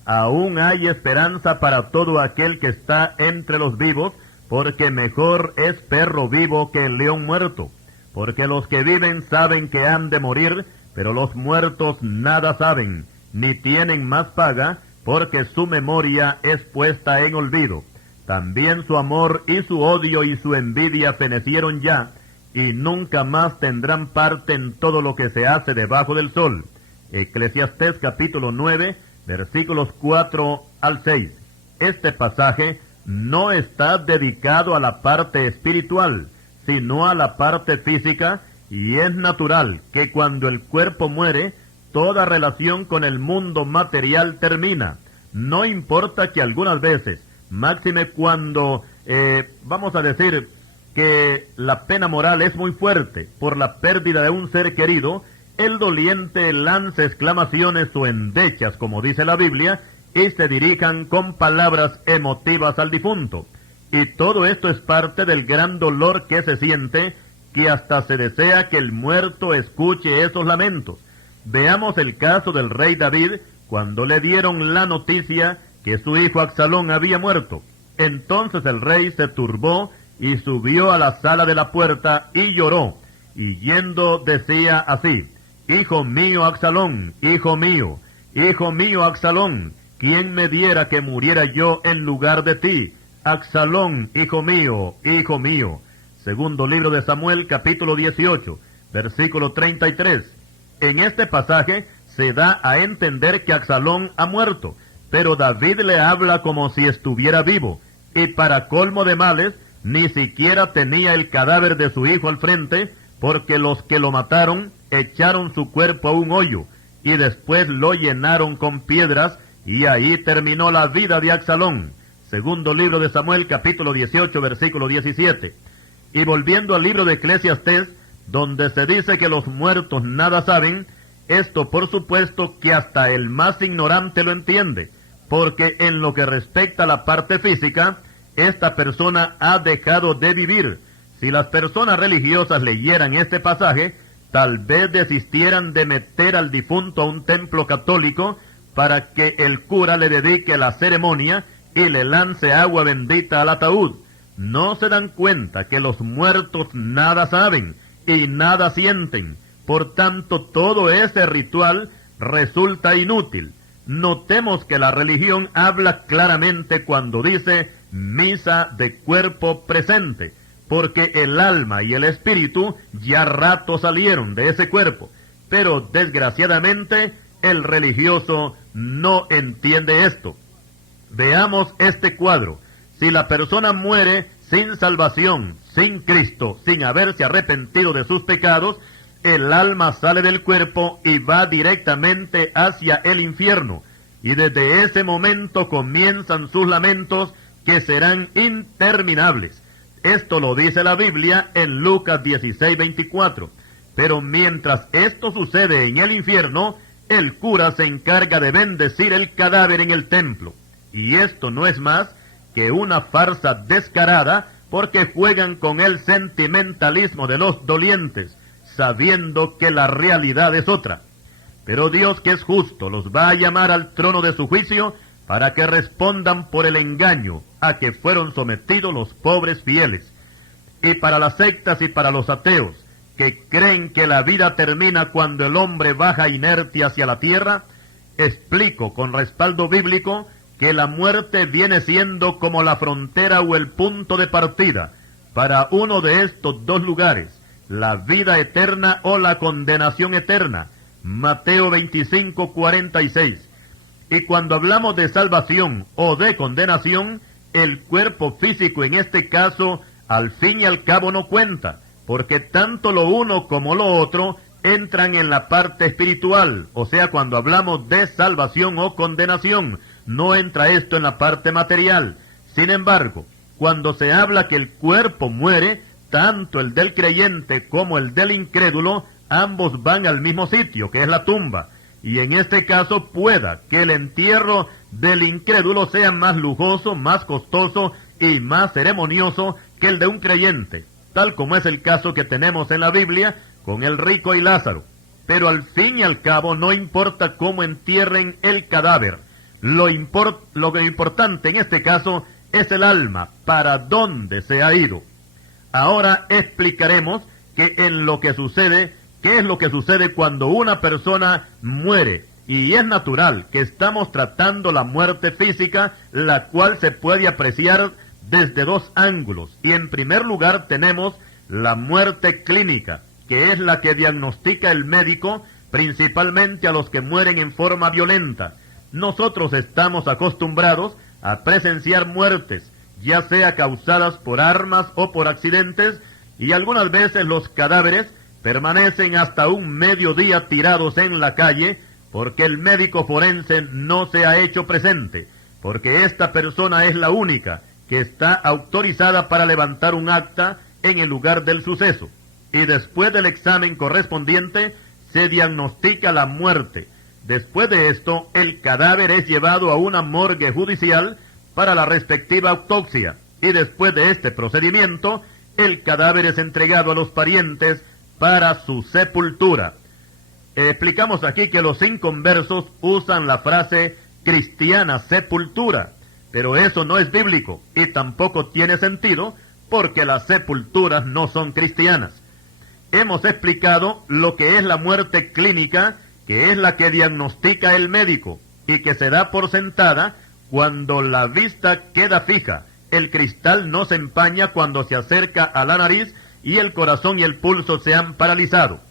aún hay esperanza para todo aquel que está entre los vivos, porque mejor es perro vivo que el león muerto. Porque los que viven saben que han de morir, pero los muertos nada saben, ni tienen más paga, porque su memoria es puesta en olvido. También su amor y su odio y su envidia fenecieron ya, y nunca más tendrán parte en todo lo que se hace debajo del sol. Eclesiastés capítulo 9, versículos 4 al 6. Este pasaje no está dedicado a la parte espiritual, sino a la parte física, y es natural que cuando el cuerpo muere, toda relación con el mundo material termina. No importa que algunas veces, máxime cuando, vamos a decir, que la pena moral es muy fuerte por la pérdida de un ser querido, el doliente lance exclamaciones o endechas, como dice la Biblia, y se dirijan con palabras emotivas al difunto. Y todo esto es parte del gran dolor que se siente, que hasta se desea que el muerto escuche esos lamentos. Veamos el caso del rey David, cuando le dieron la noticia que su hijo Absalón había muerto. Entonces el rey se turbó y subió a la sala de la puerta y lloró, y yendo decía así: Hijo mío Absalón, hijo mío Absalón, ¿quién me diera que muriera yo en lugar de ti? Absalón, hijo mío, hijo mío. Segundo libro de Samuel, capítulo 18, versículo 33. En este pasaje se da a entender que Absalón ha muerto, pero David le habla como si estuviera vivo, y para colmo de males, ni siquiera tenía el cadáver de su hijo al frente, porque los que lo mataron echaron su cuerpo a un hoyo, y después lo llenaron con piedras, y ahí terminó la vida de Absalón. Segundo libro de Samuel, capítulo 18, versículo 17. Y volviendo al libro de Eclesiastés, donde se dice que los muertos nada saben, esto por supuesto que hasta el más ignorante lo entiende, porque en lo que respecta a la parte física, esta persona ha dejado de vivir. Si las personas religiosas leyeran este pasaje, tal vez desistieran de meter al difunto a un templo católico para que el cura le dedique la ceremonia y le lance agua bendita al ataúd. No se dan cuenta que los muertos nada saben y nada sienten. Por tanto, todo ese ritual resulta inútil. Notemos que la religión habla claramente cuando dice misa de cuerpo presente, porque el alma y el espíritu ya rato salieron de ese cuerpo. Pero desgraciadamente el religioso no entiende esto. Veamos este cuadro. Si la persona muere sin salvación, sin Cristo, sin haberse arrepentido de sus pecados, el alma sale del cuerpo y va directamente hacia el infierno. Y desde ese momento comienzan sus lamentos, que serán interminables. Esto lo dice la Biblia en Lucas 16:24. Pero mientras esto sucede en el infierno, el cura se encarga de bendecir el cadáver en el templo. Y esto no es más que una farsa descarada, porque juegan con el sentimentalismo de los dolientes, sabiendo que la realidad es otra. Pero Dios, que es justo, los va a llamar al trono de su juicio para que respondan por el engaño a que fueron sometidos los pobres fieles. Y para las sectas y para los ateos, que creen que la vida termina cuando el hombre baja inerte hacia la tierra, explico con respaldo bíblico que la muerte viene siendo como la frontera o el punto de partida para uno de estos dos lugares, la vida eterna o la condenación eterna. Mateo 25:46. Y cuando hablamos de salvación o de condenación, el cuerpo físico en este caso, al fin y al cabo no cuenta, porque tanto lo uno como lo otro entran en la parte espiritual. O sea, cuando hablamos de salvación o condenación, no entra esto en la parte material. Sin embargo, cuando se habla que el cuerpo muere, tanto el del creyente como el del incrédulo, ambos van al mismo sitio, que es la tumba. Y en este caso pueda que el entierro del incrédulo sea más lujoso, más costoso y más ceremonioso que el de un creyente, tal como es el caso que tenemos en la Biblia con el rico y Lázaro. Pero al fin y al cabo no importa cómo entierren el cadáver. Lo importante en este caso es el alma, para dónde se ha ido. Ahora explicaremos qué es lo que sucede cuando una persona muere. Y es natural que estamos tratando la muerte física, la cual se puede apreciar desde dos ángulos. Y en primer lugar tenemos la muerte clínica, que es la que diagnostica el médico, principalmente a los que mueren en forma violenta. Nosotros estamos acostumbrados a presenciar muertes, ya sea causadas por armas o por accidentes, y algunas veces los cadáveres permanecen hasta un mediodía tirados en la calle, porque el médico forense no se ha hecho presente, porque esta persona es la única que está autorizada para levantar un acta en el lugar del suceso. Y después del examen correspondiente, se diagnostica la muerte. Después de esto, el cadáver es llevado a una morgue judicial para la respectiva autopsia. Y después de este procedimiento, el cadáver es entregado a los parientes para su sepultura. Explicamos aquí que los inconversos usan la frase cristiana sepultura, pero eso no es bíblico y tampoco tiene sentido porque las sepulturas no son cristianas. Hemos explicado lo que es la muerte clínica, que es la que diagnostica el médico y que se da por sentada cuando la vista queda fija. El cristal no se empaña cuando se acerca a la nariz y el corazón y el pulso se han paralizado.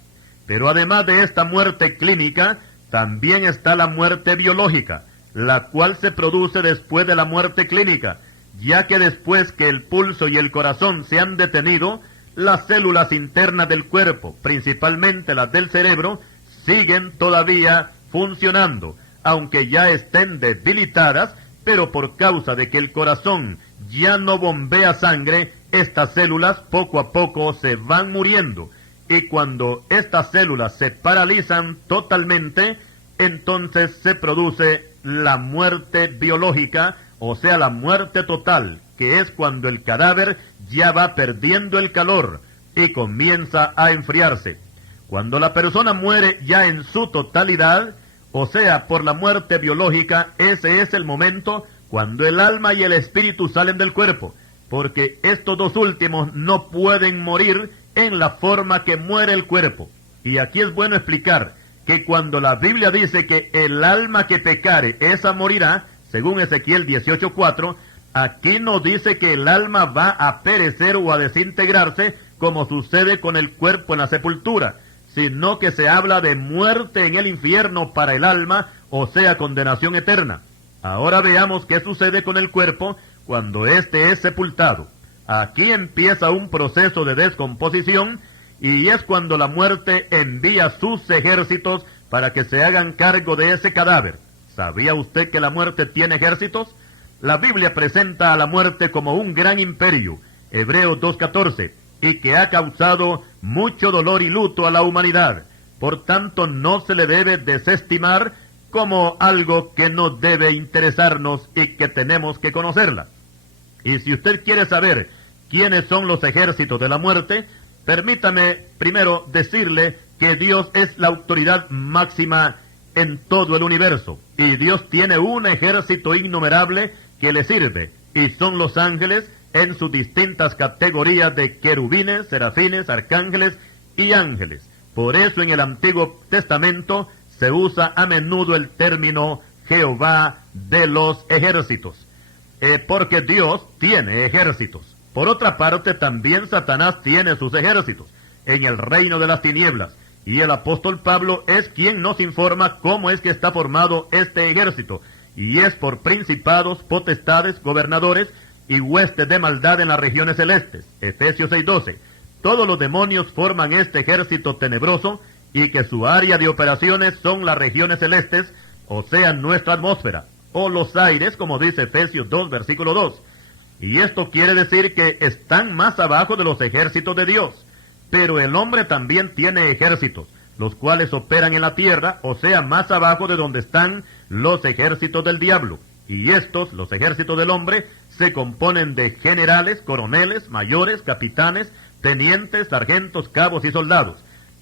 Pero además de esta muerte clínica, también está la muerte biológica, la cual se produce después de la muerte clínica, ya que después que el pulso y el corazón se han detenido, las células internas del cuerpo, principalmente las del cerebro, siguen todavía funcionando, aunque ya estén debilitadas, pero por causa de que el corazón ya no bombea sangre, estas células poco a poco se van muriendo. Y cuando estas células se paralizan totalmente, entonces se produce la muerte biológica, o sea, la muerte total, que es cuando el cadáver ya va perdiendo el calor y comienza a enfriarse. Cuando la persona muere ya en su totalidad, o sea, por la muerte biológica, ese es el momento cuando el alma y el espíritu salen del cuerpo, porque estos dos últimos no pueden morir en la forma que muere el cuerpo. Y aquí es bueno explicar que cuando la Biblia dice que el alma que pecare, esa morirá, según Ezequiel 18:4, aquí no dice que el alma va a perecer o a desintegrarse como sucede con el cuerpo en la sepultura, sino que se habla de muerte en el infierno para el alma, o sea, condenación eterna. Ahora veamos qué sucede con el cuerpo cuando éste es sepultado. Aquí empieza un proceso de descomposición y es cuando la muerte envía sus ejércitos para que se hagan cargo de ese cadáver. ¿Sabía usted que la muerte tiene ejércitos? La Biblia presenta a la muerte como un gran imperio, Hebreos 2:14, y que ha causado mucho dolor y luto a la humanidad. Por tanto, no se le debe desestimar como algo que no debe interesarnos y que tenemos que conocerla. Y si usted quiere saber quiénes son los ejércitos de la muerte, permítame primero decirle que Dios es la autoridad máxima en todo el universo, y Dios tiene un ejército innumerable que le sirve, y son los ángeles en sus distintas categorías de querubines, serafines, arcángeles y ángeles. Por eso en el Antiguo Testamento se usa a menudo el término Jehová de los ejércitos, porque Dios tiene ejércitos. Por otra parte, también Satanás tiene sus ejércitos en el reino de las tinieblas, y el apóstol Pablo es quien nos informa cómo es que está formado este ejército, y es por principados, potestades, gobernadores y huestes de maldad en las regiones celestes. Efesios 6:12. Todos los demonios forman este ejército tenebroso, y que su área de operaciones son las regiones celestes, o sea, nuestra atmósfera, o los aires, como dice Efesios 2, versículo 2. Y esto quiere decir que están más abajo de los ejércitos de Dios. Pero el hombre también tiene ejércitos, los cuales operan en la tierra, o sea, más abajo de donde están los ejércitos del diablo. Y estos, los ejércitos del hombre, se componen de generales, coroneles, mayores, capitanes, tenientes, sargentos, cabos y soldados.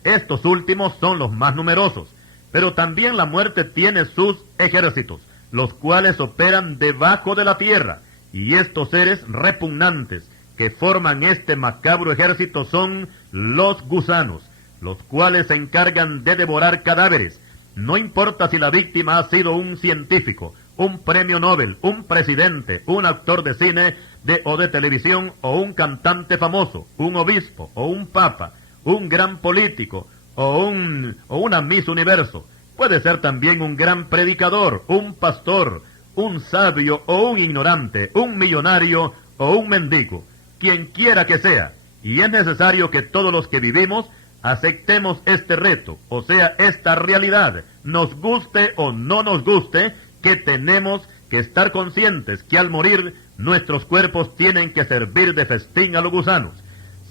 Estos últimos son los más numerosos, pero también la muerte tiene sus ejércitos, los cuales operan debajo de la tierra, y estos seres repugnantes que forman este macabro ejército son los gusanos, los cuales se encargan de devorar cadáveres. No importa si la víctima ha sido un científico, un premio Nobel, un presidente, un actor de cine o de televisión, o un cantante famoso, un obispo, o un papa, un gran político, o una Miss Universo. Puede ser también un gran predicador, un pastor, un sabio o un ignorante, un millonario o un mendigo, quien quiera que sea. Y es necesario que todos los que vivimos aceptemos este reto, o sea, esta realidad, nos guste o no nos guste, que tenemos que estar conscientes que al morir nuestros cuerpos tienen que servir de festín a los gusanos.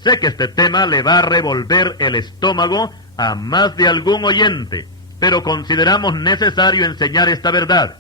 Sé que este tema le va a revolver el estómago a más de algún oyente, pero consideramos necesario enseñar esta verdad.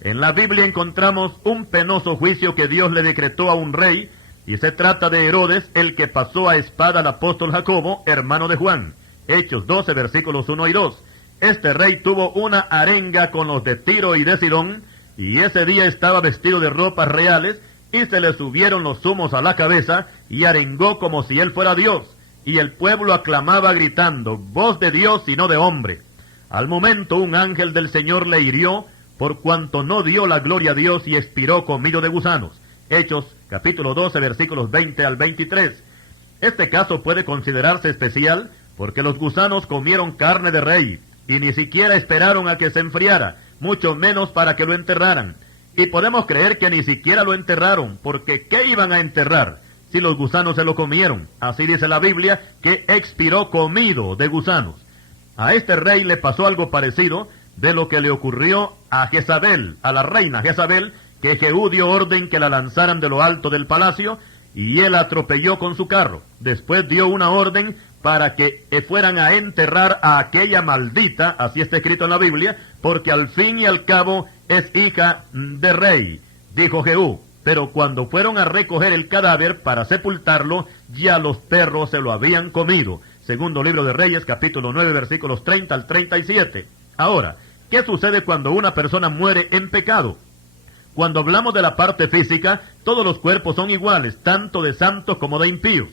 En la Biblia encontramos un penoso juicio que Dios le decretó a un rey, y se trata de Herodes, el que pasó a espada al apóstol Jacobo, hermano de Juan. Hechos 12, versículos 1 y 2. Este rey tuvo una arenga con los de Tiro y de Sidón, y ese día estaba vestido de ropas reales, y se le subieron los humos a la cabeza, y arengó como si él fuera Dios. Y el pueblo aclamaba gritando, voz de Dios y no de hombre. Al momento un ángel del Señor le hirió, por cuanto no dio la gloria a Dios, y expiró comido de gusanos. Hechos, capítulo 12, versículos 20 al 23. Este caso puede considerarse especial porque los gusanos comieron carne de rey y ni siquiera esperaron a que se enfriara, mucho menos para que lo enterraran. Y podemos creer que ni siquiera lo enterraron, porque ¿qué iban a enterrar si los gusanos se lo comieron? Así dice la Biblia, que expiró comido de gusanos. A este rey le pasó algo parecido de lo que le ocurrió a Jezabel, a la reina Jezabel, que Jehú dio orden que la lanzaran de lo alto del palacio, y él atropelló con su carro. Después dio una orden para que fueran a enterrar a aquella maldita, así está escrito en la Biblia, porque al fin y al cabo es hija de rey, dijo Jehú. Pero cuando fueron a recoger el cadáver para sepultarlo, ya los perros se lo habían comido. Segundo libro de Reyes, capítulo 9, versículos 30 al 37. Ahora, ¿qué sucede cuando una persona muere en pecado? Cuando hablamos de la parte física, todos los cuerpos son iguales, tanto de santos como de impíos.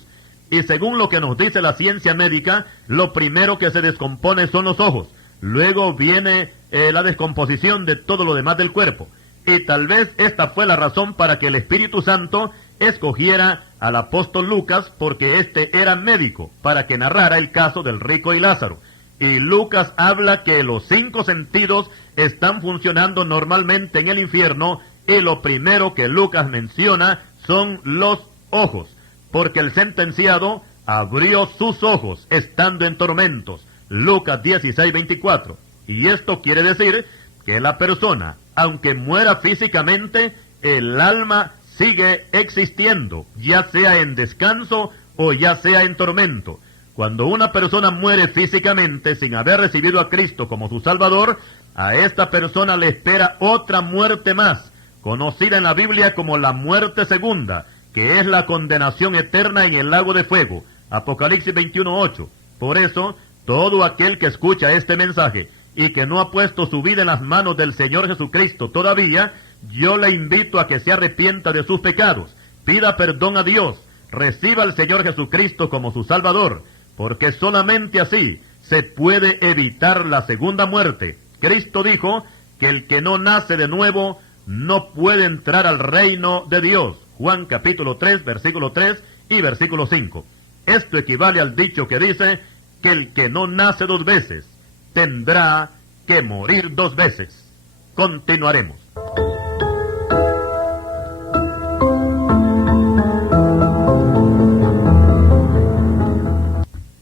Y según lo que nos dice la ciencia médica, lo primero que se descompone son los ojos. Luego viene la descomposición de todo lo demás del cuerpo. Y tal vez esta fue la razón para que el Espíritu Santo escogiera al apóstol Lucas, porque éste era médico, para que narrara el caso del rico y Lázaro. Y Lucas habla que los 5 sentidos están funcionando normalmente en el infierno, y lo primero que Lucas menciona son los ojos, porque el sentenciado abrió sus ojos estando en tormentos. Lucas 16, 24. Y esto quiere decir que la persona, aunque muera físicamente, el alma sigue existiendo, ya sea en descanso o ya sea en tormento. Cuando una persona muere físicamente sin haber recibido a Cristo como su Salvador, a esta persona le espera otra muerte más, conocida en la Biblia como la muerte segunda, que es la condenación eterna en el lago de fuego. Apocalipsis 21:8. Por eso, todo aquel que escucha este mensaje y que no ha puesto su vida en las manos del Señor Jesucristo todavía, yo le invito a que se arrepienta de sus pecados, pida perdón a Dios, reciba al Señor Jesucristo como su Salvador, porque solamente así se puede evitar la segunda muerte. Cristo dijo que el que no nace de nuevo no puede entrar al reino de Dios. Juan capítulo 3, versículo 3 y versículo 5. Esto equivale al dicho que dice que el que no nace 2 veces tendrá que morir 2 veces. Continuaremos.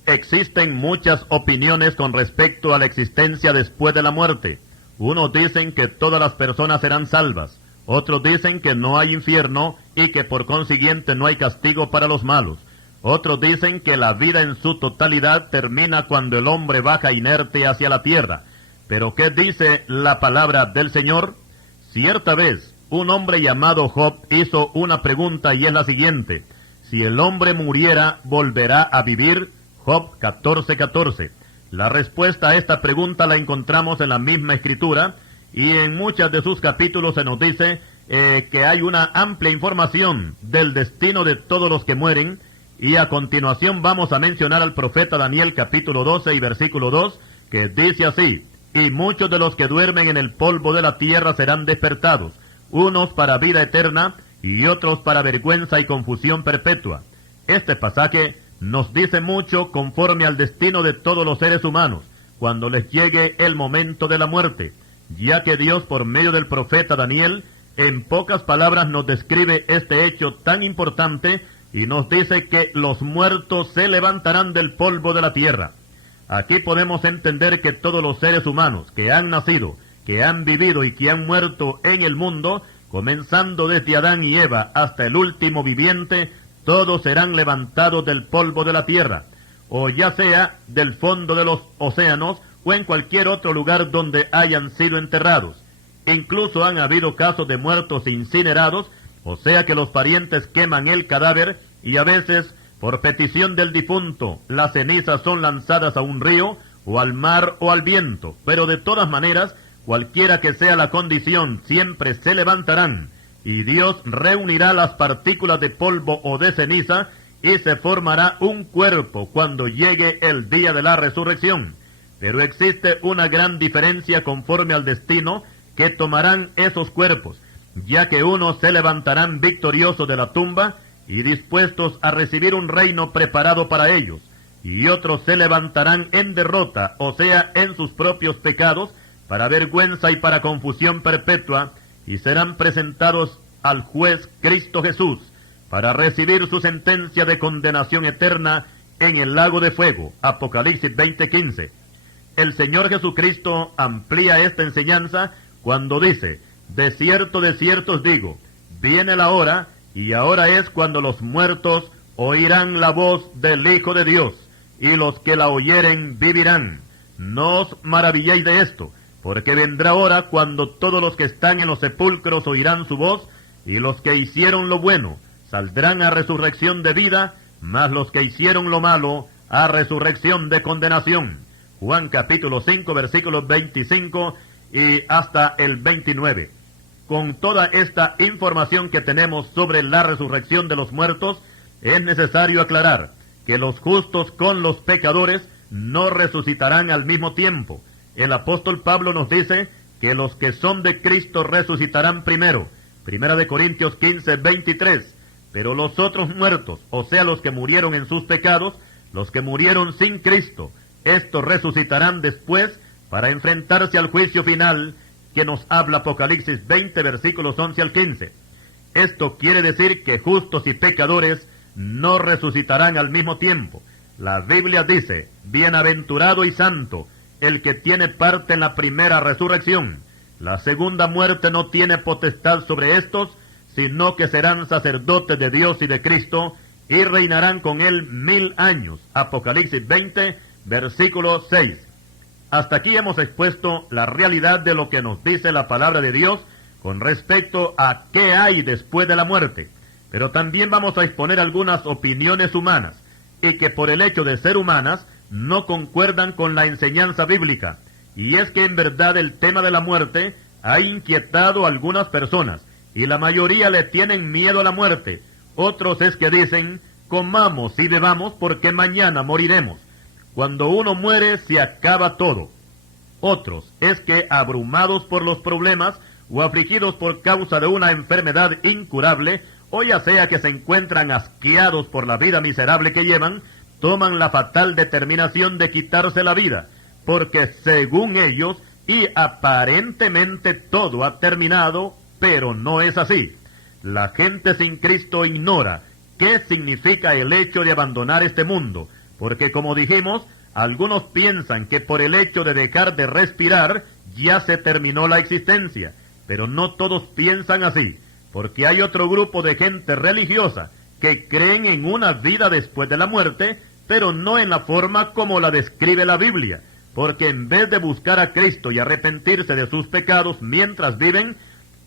Existen muchas opiniones con respecto a la existencia después de la muerte. Unos dicen que todas las personas serán salvas, otros dicen que no hay infierno y que por consiguiente no hay castigo para los malos. Otros dicen que la vida en su totalidad termina cuando el hombre baja inerte hacia la tierra. Pero ¿qué dice la palabra del Señor? Cierta vez, un hombre llamado Job hizo una pregunta y es la siguiente: si el hombre muriera, ¿volverá a vivir? Job 14:14. La respuesta a esta pregunta la encontramos en la misma escritura, y en muchos de sus capítulos se nos dice que hay una amplia información del destino de todos los que mueren, y a continuación vamos a mencionar al profeta Daniel capítulo 12 y versículo 2, que dice así: y muchos de los que duermen en el polvo de la tierra serán despertados, unos para vida eterna y otros para vergüenza y confusión perpetua. Este pasaje nos dice mucho conforme al destino de todos los seres humanos cuando les llegue el momento de la muerte, ya que Dios por medio del profeta Daniel en pocas palabras nos describe este hecho tan importante y nos dice que los muertos se levantarán del polvo de la tierra. Aquí podemos entender que todos los seres humanos que han nacido, que han vivido y que han muerto en el mundo, comenzando desde Adán y Eva hasta el último viviente, todos serán levantados del polvo de la tierra, o ya sea del fondo de los océanos o en cualquier otro lugar donde hayan sido enterrados. Incluso han habido casos de muertos incinerados, o sea que los parientes queman el cadáver y a veces, por petición del difunto, las cenizas son lanzadas a un río o al mar o al viento, pero de todas maneras, cualquiera que sea la condición, siempre se levantarán, y Dios reunirá las partículas de polvo o de ceniza, y se formará un cuerpo cuando llegue el día de la resurrección. Pero existe una gran diferencia conforme al destino que tomarán esos cuerpos, ya que unos se levantarán victoriosos de la tumba y dispuestos a recibir un reino preparado para ellos, y otros se levantarán en derrota, o sea, en sus propios pecados, para vergüenza y para confusión perpetua, y serán presentados al juez Cristo Jesús, para recibir su sentencia de condenación eterna en el lago de fuego. Apocalipsis 20:15. El Señor Jesucristo amplía esta enseñanza cuando dice: de cierto os digo, viene la hora, y ahora es cuando los muertos oirán la voz del Hijo de Dios, y los que la oyeren vivirán. No os maravilléis de esto, porque vendrá hora cuando todos los que están en los sepulcros oirán su voz, y los que hicieron lo bueno saldrán a resurrección de vida, mas los que hicieron lo malo a resurrección de condenación. Juan capítulo 5 versículos 25 y hasta el 29. Con toda esta información que tenemos sobre la resurrección de los muertos, es necesario aclarar que los justos con los pecadores no resucitarán al mismo tiempo. El apóstol Pablo nos dice que los que son de Cristo resucitarán primero. Primera de Corintios 15:23. Pero los otros muertos, o sea, los que murieron en sus pecados, los que murieron sin Cristo, estos resucitarán después para enfrentarse al juicio final que nos habla Apocalipsis 20, versículos 11 al 15. Esto quiere decir que justos y pecadores no resucitarán al mismo tiempo. La Biblia dice: bienaventurado y santo el que tiene parte en la primera resurrección. La segunda muerte no tiene potestad sobre estos, sino que serán sacerdotes de Dios y de Cristo, y reinarán con él 1000 años. Apocalipsis 20, versículo 6. Hasta aquí hemos expuesto la realidad de lo que nos dice la palabra de Dios con respecto a qué hay después de la muerte. Pero también vamos a exponer algunas opiniones humanas, y que por el hecho de ser humanas, no concuerdan con la enseñanza bíblica. Y es que en verdad el tema de la muerte ha inquietado a algunas personas, y la mayoría le tienen miedo a la muerte. Otros es que dicen: comamos y bebamos porque mañana moriremos. Cuando uno muere se acaba todo. Otros es que abrumados por los problemas o afligidos por causa de una enfermedad incurable, o ya sea que se encuentran asqueados por la vida miserable que llevan, toman la fatal determinación de quitarse la vida, porque según ellos, y aparentemente todo ha terminado, pero no es así. La gente sin Cristo ignora qué significa el hecho de abandonar este mundo, porque como dijimos, algunos piensan que por el hecho de dejar de respirar ya se terminó la existencia, pero no todos piensan así, porque hay otro grupo de gente religiosa que creen en una vida después de la muerte, pero no en la forma como la describe la Biblia, porque en vez de buscar a Cristo y arrepentirse de sus pecados mientras viven,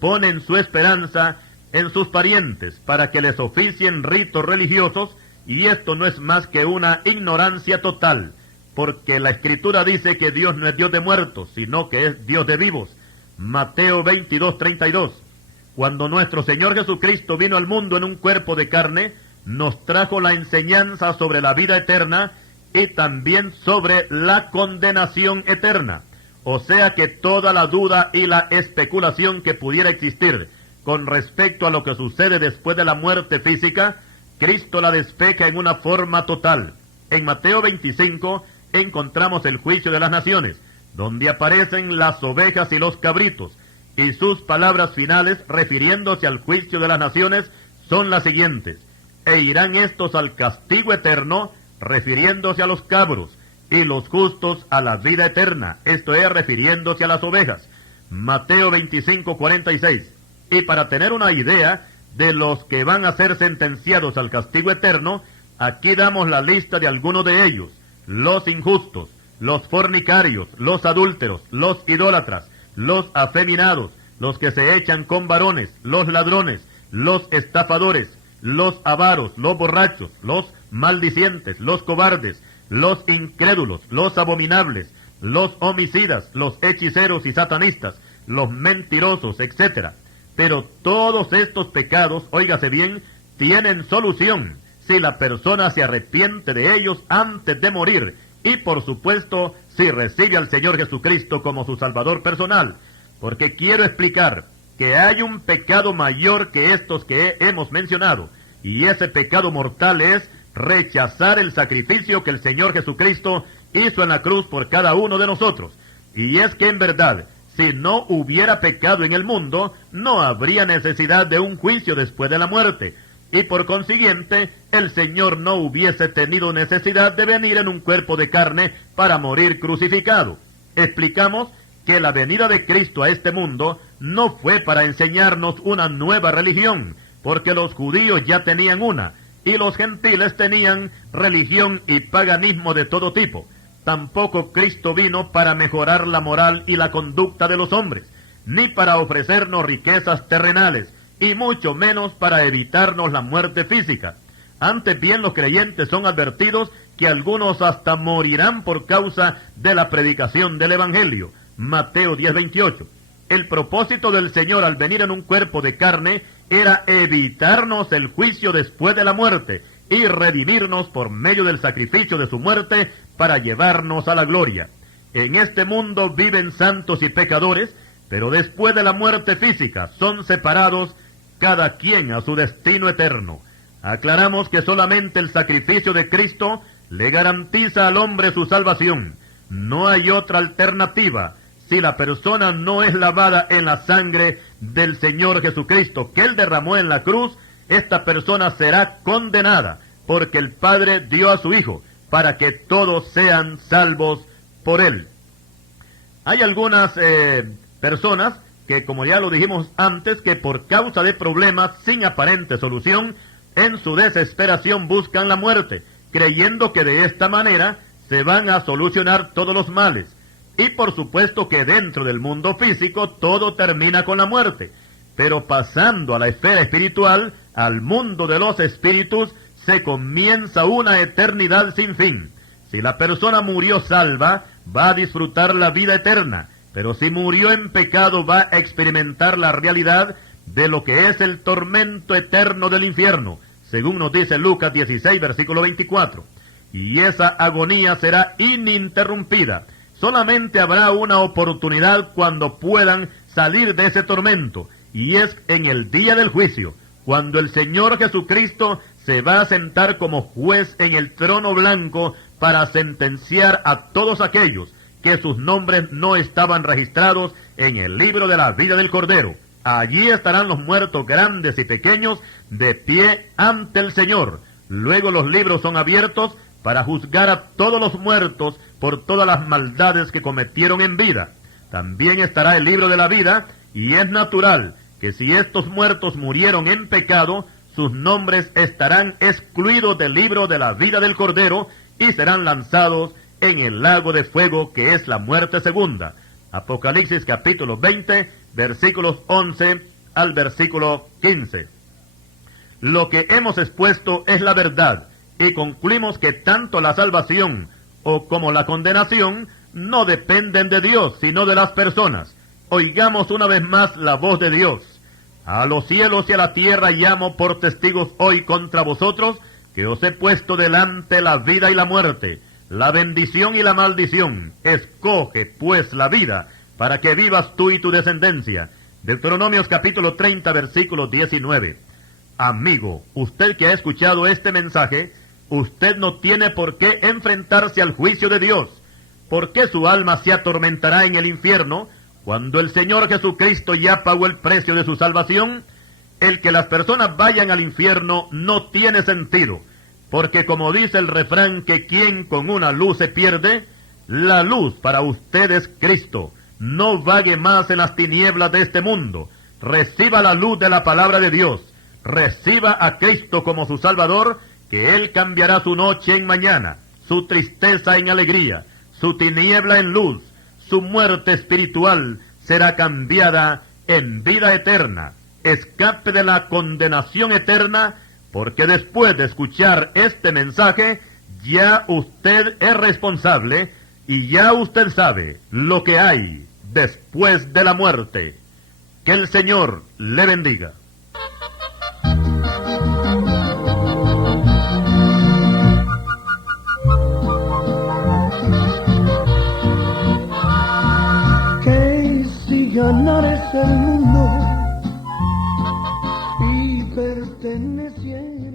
ponen su esperanza en sus parientes para que les oficien ritos religiosos, y esto no es más que una ignorancia total, porque la Escritura dice que Dios no es Dios de muertos, sino que es Dios de vivos. Mateo 22:32. Cuando nuestro Señor Jesucristo vino al mundo en un cuerpo de carne, nos trajo la enseñanza sobre la vida eterna y también sobre la condenación eterna. O sea que toda la duda y la especulación que pudiera existir con respecto a lo que sucede después de la muerte física, Cristo la despeja en una forma total. En Mateo 25 encontramos el juicio de las naciones, donde aparecen las ovejas y los cabritos, y sus palabras finales refiriéndose al juicio de las naciones son las siguientes: e irán estos al castigo eterno, refiriéndose a los cabros, y los justos a la vida eterna, esto es, refiriéndose a las ovejas. Mateo 25:46. Y para tener una idea de los que van a ser sentenciados al castigo eterno, aquí damos la lista de algunos de ellos: los injustos, los fornicarios, los adúlteros, los idólatras, los afeminados, los que se echan con varones, los ladrones, los estafadores, los avaros, los borrachos, los maldicientes, los cobardes, los incrédulos, los abominables, los homicidas, los hechiceros y satanistas, los mentirosos, etc. Pero todos estos pecados, óigase bien, tienen solución si la persona se arrepiente de ellos antes de morir y, por supuesto, si recibe al Señor Jesucristo como su Salvador personal. Porque quiero explicar que hay un pecado mayor que estos que hemos mencionado, y ese pecado mortal es rechazar el sacrificio que el Señor Jesucristo hizo en la cruz por cada uno de nosotros. Y es que en verdad, si no hubiera pecado en el mundo, no habría necesidad de un juicio después de la muerte, y por consiguiente, el Señor no hubiese tenido necesidad de venir en un cuerpo de carne para morir crucificado. Explicamos que la venida de Cristo a este mundo no fue para enseñarnos una nueva religión, porque los judíos ya tenían una, y los gentiles tenían religión y paganismo de todo tipo. Tampoco Cristo vino para mejorar la moral y la conducta de los hombres, ni para ofrecernos riquezas terrenales, y mucho menos para evitarnos la muerte física. Antes bien, los creyentes son advertidos que algunos hasta morirán por causa de la predicación del Evangelio. Mateo 10:28. El propósito del Señor al venir en un cuerpo de carne era evitarnos el juicio después de la muerte y redimirnos por medio del sacrificio de su muerte para llevarnos a la gloria. En este mundo viven santos y pecadores, pero después de la muerte física son separados cada quien a su destino eterno. Aclaramos que solamente el sacrificio de Cristo le garantiza al hombre su salvación. No hay otra alternativa. Si la persona no es lavada en la sangre del Señor Jesucristo que Él derramó en la cruz, esta persona será condenada, porque el Padre dio a su Hijo para que todos sean salvos por Él. Hay algunas personas que, como ya lo dijimos antes, que por causa de problemas sin aparente solución, en su desesperación buscan la muerte, creyendo que de esta manera se van a solucionar todos los males. Y por supuesto que dentro del mundo físico todo termina con la muerte, pero pasando a la esfera espiritual, al mundo de los espíritus, se comienza una eternidad sin fin. Si la persona murió salva, va a disfrutar la vida eterna, pero si murió en pecado, va a experimentar la realidad de lo que es el tormento eterno del infierno, según nos dice Lucas 16, versículo 24. Y esa agonía será ininterrumpida. Solamente habrá una oportunidad cuando puedan salir de ese tormento, y es en el día del juicio, cuando el Señor Jesucristo se va a sentar como juez en el trono blanco para sentenciar a todos aquellos que sus nombres no estaban registrados en el libro de la vida del Cordero. Allí estarán los muertos grandes y pequeños de pie ante el Señor. Luego los libros son abiertos para juzgar a todos los muertos por todas las maldades que cometieron en vida. También estará el libro de la vida, y es natural que si estos muertos murieron en pecado, sus nombres estarán excluidos del libro de la vida del Cordero y serán lanzados en el lago de fuego, que es la muerte segunda. Apocalipsis capítulo 20, versículos 11 al versículo 15. Lo que hemos expuesto es la verdad, y concluimos que tanto la salvación como la condenación no dependen de Dios, sino de las personas. oigamos una vez más la voz de Dios. A los cielos y a la tierra llamo por testigos hoy contra vosotros, que os he puesto delante la vida y la muerte, la bendición y la maldición. Escoge, pues, la vida, para que vivas tú y tu descendencia. Deuteronomios capítulo 30, versículo 19. Amigo, usted que ha escuchado este mensaje, usted no tiene por qué enfrentarse al juicio de Dios. ¿Por qué su alma se atormentará en el infierno cuando el Señor Jesucristo ya pagó el precio de su salvación? El que las personas vayan al infierno no tiene sentido, porque como dice el refrán que quien con una luz se pierde, la luz para usted es Cristo. No vague más en las tinieblas de este mundo. Reciba la luz de la palabra de Dios. Reciba a Cristo como su Salvador, que Él cambiará su noche en mañana, su tristeza en alegría, su tiniebla en luz, su muerte espiritual será cambiada en vida eterna. Escape de la condenación eterna, porque después de escuchar este mensaje, ya usted es responsable y ya usted sabe lo que hay después de la muerte. Que el Señor le bendiga. Que si ganares el mundo y perteneciera